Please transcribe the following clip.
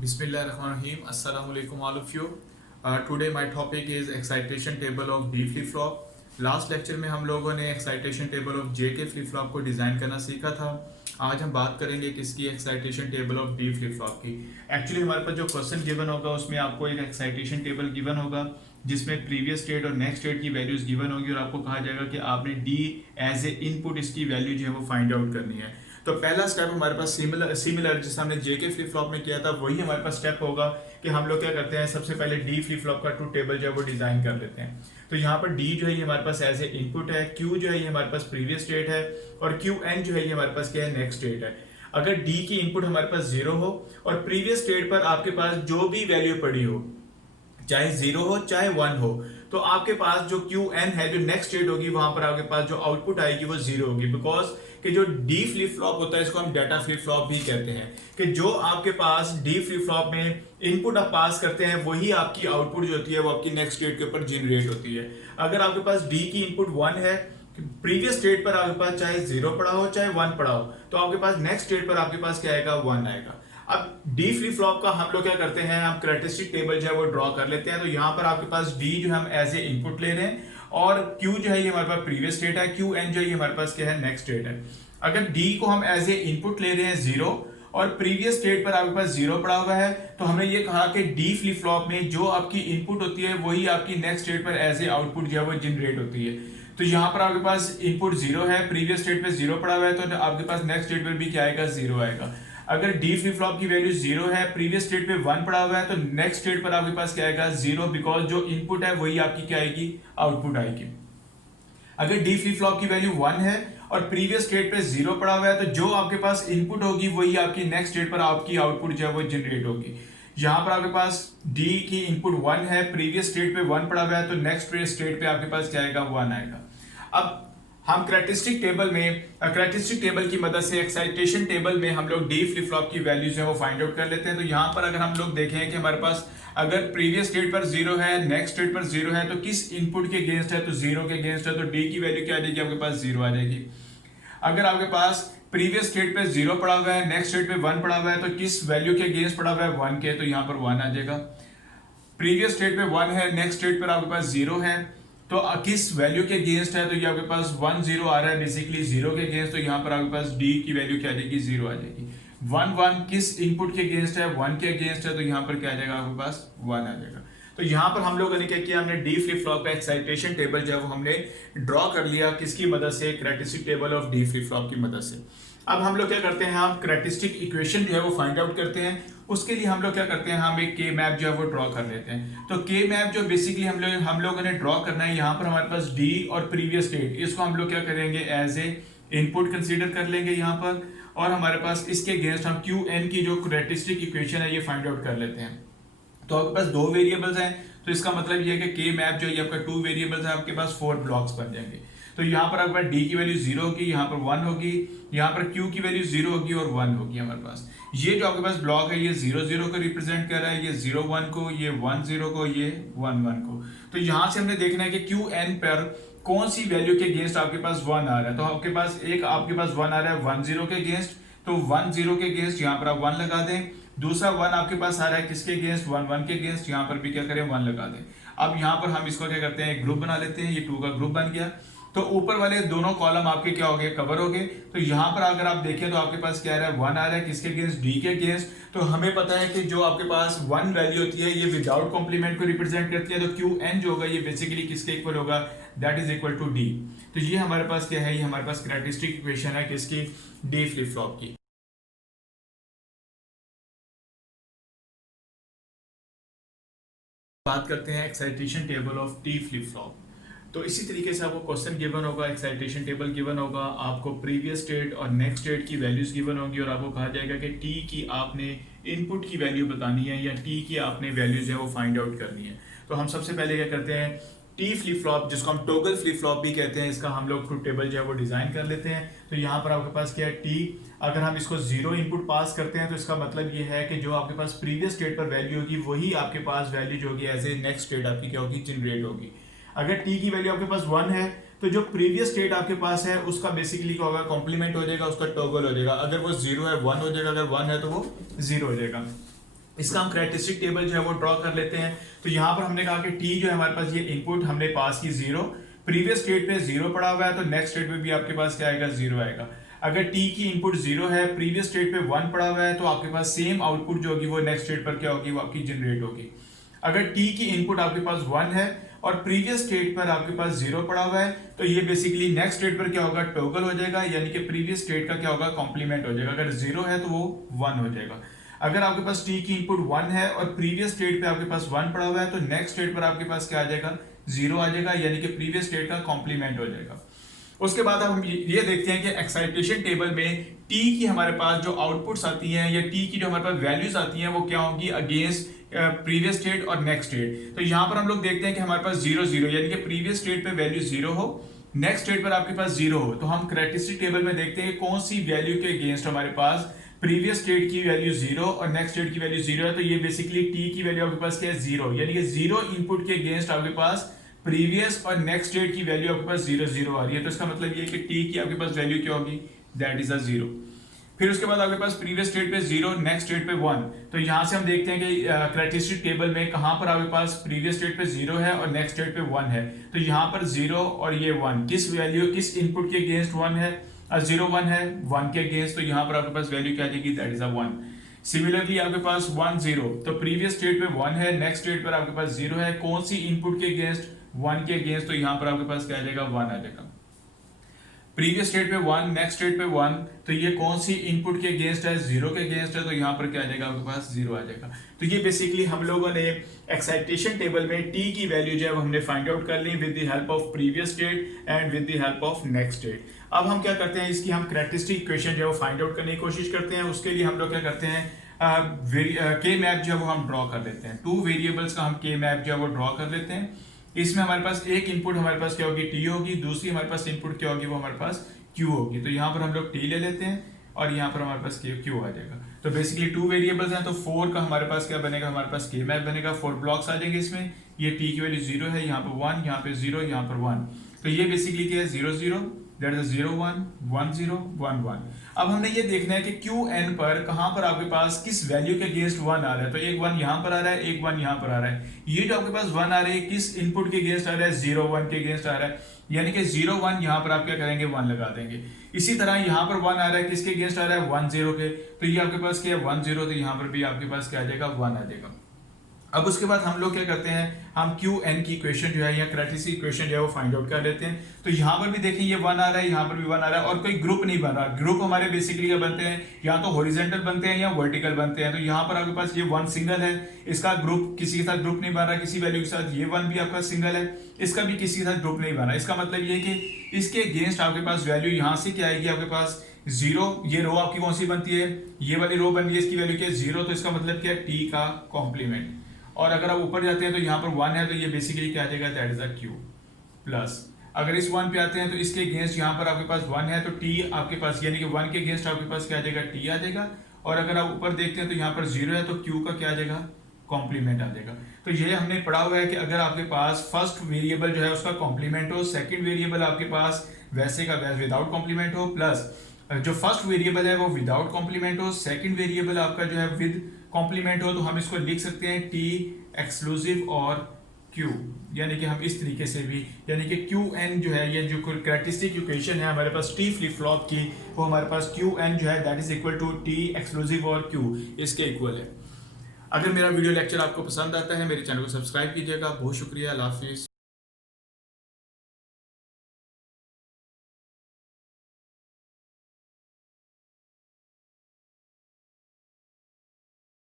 Bismillahirrahmanirrahim. Assalamu alaikum all of you. Today my topic is Excitation Table of D flip-flop. Last lecture में हम लोगों ने excitation table of जे के flip flop को design करना सीखा था। आज हम बात करेंगे किसकी, excitation table of D flip flop की। एक्चुअली हमारे पास जो क्वेश्चन गिवन होगा उसमें आपको एक एक्साइटेशन टेबल गिवन होगा जिसमें प्रीवियस स्टेट और नेक्स्ट स्टेट की वैल्यूज गिवन होंगी और आपको कहा जाएगा कि आपने डी एज ए इनपुट इसकी वैल्यू जो है वो फाइंड आउट करनी है। तो पहला स्टेप हमारे पास सिमिलर जैसे हमने जे के फ्लिप फ्लॉप में किया था वही हमारे पास स्टेप होगा कि हम लोग क्या करते हैं, सबसे पहले डी फ्लिप फ्लॉप का ट्रूथ टेबल जो है वो डिजाइन कर लेते हैं। तो यहाँ पर डी जो है ये हमारे पास एज ए इनपुट है, क्यू जो है ये हमारे पास प्रीवियस स्टेट है और क्यू एन जो है ये हमारे पास क्या है, नेक्स्ट स्टेट है। अगर डी की इनपुट हमारे पास जीरो हो और प्रीवियस स्टेट पर आपके पास जो भी वैल्यू पड़ी हो, चाहे जीरो हो चाहे वन हो, तो आपके पास जो क्यू एन है जो नेक्स्ट स्टेट होगी वहां पर आपके पास जो आउटपुट आएगी वो जीरो होगी। बिकॉज कि जो डी फ्लिप फ्लॉप होता है इसको हम डाटा फ्लिप फ्लॉप भी कहते हैं कि जो आपके पास डी फ्लिप फ्लॉप में इनपुट आप पास करते हैं वही आपकी आउटपुट जो होती है वो आपकी नेक्स्ट स्टेट के ऊपर जनरेट होती है। अगर आपके पास डी की इनपुट वन है, प्रीवियस स्टेट पर आपके पास चाहे जीरो पड़ा हो चाहे वन पड़ा हो, तो आपके पास नेक्स्ट स्टेट पर आपके पास क्या आएगा, वन आएगा। अब डी फ्लिप फ्लॉप का हम लोग क्या करते हैं, हम कैरेक्टरिस्टिक टेबल जो है वो ड्रॉ कर लेते हैं। तो यहाँ पर आपके पास डी जो हम एज ए इनपुट ले रहे हैं और क्यू जो है ये हमारे पास प्रीवियस स्टेट है, क्यू एन जो है ये हमारे पास क्या है, नेक्स्ट स्टेट है। अगर डी को हम एज ए इनपुट ले रहे हैं जीरो और प्रीवियस स्टेट पर आपके पास जीरो पड़ा हुआ है, तो हमने ये कहा कि डी फ्लिप फ्लॉप में जो आपकी इनपुट होती है वही आपकी नेक्स्ट स्टेट पर एज ए आउटपुट जो है वो जनरेट होती है। तो यहाँ पर आपके पास इनपुट जीरो है, प्रीवियस स्टेट पे जीरो पड़ा हुआ है, तो आपके पास नेक्स्ट स्टेट पर भी क्या आएगा, जीरो आएगा। अगर डी फ्लिप फ्लॉप की वैल्यू जीरो है, प्रीवियस स्टेट पे वन पड़ा हुआ है, तो नेक्स्ट स्टेट पर आपके पास क्या आएगा, जीरो, बिकॉज जो इनपुट है वही आपकी क्या आएगी, आउटपुट आएगी। अगर डी फ्लिप फ्लॉप की वैल्यू वन है और प्रीवियस स्टेट पे जीरो पड़ा हुआ है, तो जो आपके पास इनपुट होगी वही आपकी नेक्स्ट स्टेट पर आपकी आउटपुट जो है वो जनरेट होगी। यहाँ पर आपके पास डी की इनपुट वन है, प्रीवियस स्टेट पे वन पड़ा हुआ है, तो नेक्स्ट स्टेट पे आपके पास क्या आएगा, वन आएगा। अब हम कैरेक्टरिस्टिक टेबल की मदद से एक्साइटेशन टेबल में हम लोग डी फ्लिप फ्लॉप की वैल्यूज है वो फाइंड आउट कर लेते हैं। तो यहाँ पर अगर हम लोग देखें कि हमारे पास अगर प्रीवियस स्टेट पर जीरो है, नेक्स्ट स्टेट पर जीरो है, तो किस इनपुट के अगेंस्ट है, तो जीरो के अगेंस्ट है, तो डी की वैल्यू क्या आ जाएगी, आपके पास जीरो आ जाएगी। अगर आपके पास प्रीवियस स्टेट पे जीरो पड़ा हुआ है, नेक्स्ट स्टेट पे वन पड़ा हुआ है, तो किस वैल्यू के अगेंस्ट पड़ा हुआ है, वन के, तो यहाँ पर वन आ जाएगा। प्रीवियस स्टेट पे वन है, नेक्स्ट स्टेट पर आपके पास जीरो है, तो किस वैल्यू के अगेंस्ट है, तो ये आपके पास वन जीरो आ रहा है, बेसिकली जीरो के अगेंस्ट, तो यहाँ पर आपके पास डी की वैल्यू क्या आ जाएगी, जीरो आ जाएगी। वन वन किस इनपुट के अगेंस्ट है, वन के अगेंस्ट है, तो यहाँ पर क्या आ जाएगा, आपके पास वन आ जाएगा। तो यहाँ पर हम लोगों ने क्या किया, हमने डी फ्लिप फ्लॉप का एक्साइटेशन टेबल जो है वो हमने ड्रॉ कर लिया, किसकी मदद से, characteristic table of D flip flop की मदद से। अब हम लोग क्या करते हैं, हम कैरेक्टरिस्टिक इक्वेशन जो है वो फाइंड आउट करते हैं। उसके लिए हम लोग क्या करते हैं, हम एक के मैप जो है वो ड्रॉ कर लेते हैं। तो के मैप जो बेसिकली हम लोगों ने ड्रॉ करना है, यहाँ पर हमारे पास डी और प्रीवियस स्टेट, इसको हम लोग क्या करेंगे, एज ए इनपुट कंसीडर कर लेंगे यहाँ पर, और हमारे पास इसके अगेंस्ट हम क्यू एन की जो कैरेक्टरिस्टिक इक्वेशन है ये फाइंड आउट कर लेते हैं। तो आपके पास दो वेरिएबल्स हैं, तो इसका मतलब ये है कि के मैप जो है आपका टू वेरिएबल्स है, आपके पास फोर ब्लॉक्स बन जाएंगे। तो यहाँ पर आपके पास डी की वैल्यू जीरो होगी, यहाँ पर वन होगी, यहाँ पर क्यू की वैल्यू जीरो होगी और वन होगी हमारे पास। ये जो आपके पास ब्लॉक है ये जीरो जीरो को रिप्रेजेंट कर रहा है, ये जीरो वन को, ये वन जीरो को, ये वन वन को। तो यहाँ से हमने देखना है कि क्यू एन पर कौन सी वैल्यू के अगेंस्ट आपके पास वन आ रहा है। तो आपके पास आपके पास वन आ रहा है वन जीरो के अगेंस्ट, तो वन जीरो के अगेंस्ट यहाँ पर आप वन लगा दें। दूसरा वन आपके पास आ रहा है किसके अगेंस्ट, वन वन के अगेंस्ट, यहाँ पर भी क्या करें, वन लगा दें। अब यहाँ पर हम इसको क्या करते हैं, एक ग्रुप बना लेते हैं, ये टू का ग्रुप बन गया। तो ऊपर वाले दोनों कॉलम आपके क्या हो गए, कवर हो गए। तो यहाँ पर अगर आप देखें तो आपके पास क्या आ रहा है, वन आ रहा है किसके अगेंस्ट, डी के अगेंस्ट। तो हमें पता है कि जो आपके पास वन वैल्यू होती है ये विदाउट कॉम्प्लीमेंट को रिप्रेजेंट करती है, तो क्यू एन जो होगा ये बेसिकली किसके इक्वल होगा, that is equal to D. तो ये हमारे पास क्या है, ये हमारे पास कैरेक्टरिस्टिक इक्वेशन है किसकी, डी फ्लिप फ्लॉप की। बात करते हैं excitation table of T flip flop. तो इसी तरीके से आपको क्वेश्चन गिवन होगा, एक्साइटेशन टेबल गिवन होगा, आपको प्रीवियस स्टेट और नेक्स्ट स्टेट की वैल्यूज गिवन होंगी और आपको कहा जाएगा कि टी की आपने इनपुट की वैल्यू बतानी है या टी की आपने वैल्यूज है वो फाइंड आउट करनी है। तो हम सबसे पहले क्या करते हैं, टी फ्लिप फ्लॉप जिसको हम टॉगल फ्लिप फ्लॉप भी कहते हैं, इसका हम लोग ट्रूथ टेबल जो है वो डिजाइन कर लेते हैं। तो यहाँ पर आपके पास क्या है, टी, अगर हम इसको जीरो इनपुट पास करते हैं तो इसका मतलब ये है कि जो आपके पास प्रीवियस स्टेट पर वैल्यू होगी वही आपके पास वैल्यू जो होगी एज ए नेक्स्ट स्टेट आपकी क्या होगी, जनरेट होगी। अगर टी की वैल्यू आपके पास वन है तो जो प्रीवियस स्टेट आपके पास है उसका बेसिकली क्या होगा, कॉम्प्लीमेंट हो जाएगा, उसका टॉगल हो जाएगा। अगर वो जीरो है वन हो जाएगा, अगर वन है तो वो जीरो हो जाएगा। इसका हम कैरेक्टरिस्टिक टेबल जो है वो ड्रॉ कर लेते हैं। तो यहाँ पर हमने कहा कि टी जो है हमारे पास ये इनपुट हमने पास की 0, प्रीवियस स्टेट पे 0 पड़ा हुआ है तो नेक्स्ट स्टेट में भी आपके पास क्या आएगा, 0 आएगा। अगर टी की इनपुट 0 है, प्रीवियस स्टेट पे 1 पड़ा हुआ है तो आपके पास सेम आउटपुट जो होगी वो नेक्स्ट स्टेट पर क्या होगी, वो आपकी जनरेट होगी। अगर टी की इनपुट आपके पास 1 है और प्रीवियस स्टेट पर आपके पास 0 पड़ा हुआ है तो ये बेसिकली नेक्स्ट स्टेट पर क्या होगा, टॉगल हो जाएगा, यानी कि प्रीवियस स्टेट का क्या होगा, कॉम्प्लीमेंट हो जाएगा। अगर 0 है तो वो 1 हो जाएगा। अगर आपके पास टी की इनपुट 1 है और प्रीवियस स्टेट पे आपके पास 1 पड़ा हुआ है तो नेक्स्ट स्टेट पर आपके पास क्या आ जाएगा, 0 आ जाएगा, यानी कि प्रीवियस स्टेट का कॉम्प्लीमेंट हो जाएगा। उसके बाद हम ये देखते हैं कि एक्साइटेशन टेबल में टी की हमारे पास जो आउटपुट्स आती हैं या टी की जो हमारे पास वैल्यूज आती हैं वो क्या होंगी, अगेंस्ट प्रीवियस स्टेट और नेक्स्ट स्टेट। तो यहाँ पर हम लोग देखते हैं कि हमारे पास 0 0 यानी कि प्रीवियस स्टेट पे वैल्यू 0 हो, नेक्स्ट स्टेट पर आपके पास 0 हो, तो हम कैरेक्टरिस्टिक टेबल में देखते हैं कौन सी वैल्यू के अगेंस्ट हमारे पास प्रीवियस स्टेट की वैल्यू 0 और नेक्स्ट स्टेट की वैल्यू 0 है। तो ये बेसिकली टी की वैल्यू आपके पास क्या है, 0, यानी कि 0 इनपुट के अगेंस्ट आपके पास प्रीवियस और नेक्स्ट स्टेट की वैल्यू आपके पास 0 0 आ रही है। तो इसका मतलब ये है कि टी की आपके पास वैल्यू क्या होगी, दैट इज अ 0। फिर उसके बाद आपके पास प्रीवियस स्टेट पे 0, नेक्स्ट स्टेट पे 1। तो यहां से हम देखते हैं कि कैरेक्टरिस्टिक टेबल में कहां पर आपके पास प्रीवियस स्टेट पे 0 है और नेक्स्ट स्टेट पे 1 है। तो यहां पर 0 और ये 1 किस वैल्यू, किस इनपुट के अगेंस्ट 1 है, 0 1 है 1 के अगेंस्ट, तो यहां पर आपके पास वैल्यू क्या आ जाएगी, दैट इज अ 1। सिमिलरली आपके पास 1 0, तो प्रीवियस स्टेट पे 1 है, नेक्स्ट स्टेट पर आपके पास 0 है, कौन सी इनपुट के अगेंस्ट, 1 के अगेंस्ट, तो यहां पर आपके पास क्या आ जाएगा, 1 आ जाएगा। प्रीवियस स्टेट पे 1, नेक्स्ट स्टेट पे 1, तो ये कौन सी इनपुट के अगेंस्ट है, 0 के अगेंस्ट है, तो यहां पर क्या आ जाएगा, आपके पास 0 आ जाएगा। तो ये बेसिकली हम लोगों ने एक्साइटेशन टेबल में टी की वैल्यू जो है वो हमने फाइंड आउट कर ली with the help of previous state and with the help of next state. अब हम क्या करते हैं, इसकी हम कैरेक्टरिस्टिक इक्वेशन जो है वो फाइंड आउट करने की कोशिश करते हैं। उसके लिए हम लोग क्या करते हैं, के मैप जो है वो हम ड्रॉ कर लेते हैं। 2 वेरिएबल्स का हम के मैप जो है वो ड्रॉ कर लेते हैं। इसमें हमारे पास एक इनपुट हमारे पास क्या होगी, टी होगी, दूसरी हमारे पास इनपुट क्या होगी, वो हमारे पास क्यू होगी। तो यहाँ पर हम लोग टी ले लेते हैं और यहाँ पर हमारे पास क्यू आ जाएगा। तो बेसिकली 2 वेरिएबल्स हैं तो 4 का हमारे पास क्या बनेगा, हमारे पास के मैप बनेगा, 4 ब्लॉक्स आ जाएंगे इसमें। ये टी की वैल्यू 0 है, यहाँ पर 1, यहाँ पे 0, यहाँ पर 1। तो ये बेसिकली क्या है, 0 0, दैट इज 0 1 1 0 1 1। अब हमने ये देखना है कि क्यू एन पर कहां पर आपके पास किस वैल्यू के अगेंस्ट 1 आ रहा है। तो एक 1 यहां पर आ रहा है, एक 1 यहां पर आ रहा है। ये जो आपके पास 1 आ रहा है किस इनपुट के अगेंस्ट आ रहा है, 0 1 के अगेंस्ट आ रहा है, यानी कि 0 1 यहां पर आप क्या करेंगे, 1 लगा देंगे। इसी तरह यहां पर 1 आ रहा है, किसके अगेंस्ट आ रहा है, 1 0 के, तो ये आपके पास क्या है, 1 0, तो यहां पर भी आपके पास क्या आ जाएगा, 1 आ जाएगा। अब उसके बाद हम लोग क्या करते हैं, हम क्यू एन की इक्वेशन जो है या कैरेक्टरिस्टिक इक्वेशन जो है वो फाइंड आउट कर लेते हैं। तो यहाँ पर भी देखें ये 1 आ रहा है, यहाँ पर भी 1 आ रहा है और कोई ग्रुप नहीं बन रहा। ग्रुप हमारे बेसिकली क्या बनते हैं, या तो हॉरिजॉन्टल बनते हैं या वर्टिकल बनते हैं। तो यहाँ पर आपके पास ये 1 सिंगल है, इसका ग्रुप किसी के साथ ग्रुप नहीं बन रहा किसी वैल्यू के साथ। ये 1 भी आपका सिंगल है, इसका भी किसी के साथ ग्रुप नहीं बन रहा। इसका मतलब ये कि इसके अगेंस्ट आपके पास वैल्यू यहाँ से क्या आएगी, आपके पास 0। ये रो आपकी कौन सी बनती है, ये वाली रो बन रही है, इसकी वैल्यू क्या है, 0। तो इसका मतलब क्या है, टी का कॉम्प्लीमेंट। और अगर आप ऊपर जाते हैं तो यहाँ पर 1 है, तो ये बेसिकली क्या आ जाएगा, that is a Q plus. अगर इस 1 पे आते हैं तो इसके अगेंस्ट यहाँ पर आपके पास 1 है, तो टी आपके पास यानी कि 1 के अगेंस्ट आपके पास क्या आ जाएगा, टी आ जाएगा। और अगर आप ऊपर देखते हैं तो यहाँ पर 0 है, तो क्यू का क्या आ जाएगा, कॉम्प्लीमेंट आ जाएगा। तो ये हमने पढ़ा हुआ है कि अगर आपके पास फर्स्ट वेरिएबल जो है उसका कॉम्प्लीमेंट हो, सेकेंड वेरिएबल आपके पास वैसे का वैसे विदाउट कॉम्प्लीमेंट हो, प्लस जो फर्स्ट वेरिएबल है वो विदाउट कॉम्प्लीमेंट हो, सेकंड वेरिएबल आपका जो है विद कॉम्प्लीमेंट हो, तो हम इसको लिख सकते हैं टी एक्सक्लूसिव और क्यू, यानी कि हम इस तरीके से भी, यानी कि क्यू एन जो है ये जो कैरेक्टरिस्टिक इक्वेशन है हमारे पास टी फ्लिप फ्लॉप की, वो हमारे पास क्यू एन जो है that is equal to T exclusive और क्यू इसके इक्वल है। अगर मेरा वीडियो लेक्चर आपको पसंद आता है मेरे चैनल को सब्सक्राइब कीजिएगा। बहुत शुक्रिया, अल्लाह हाफिज़।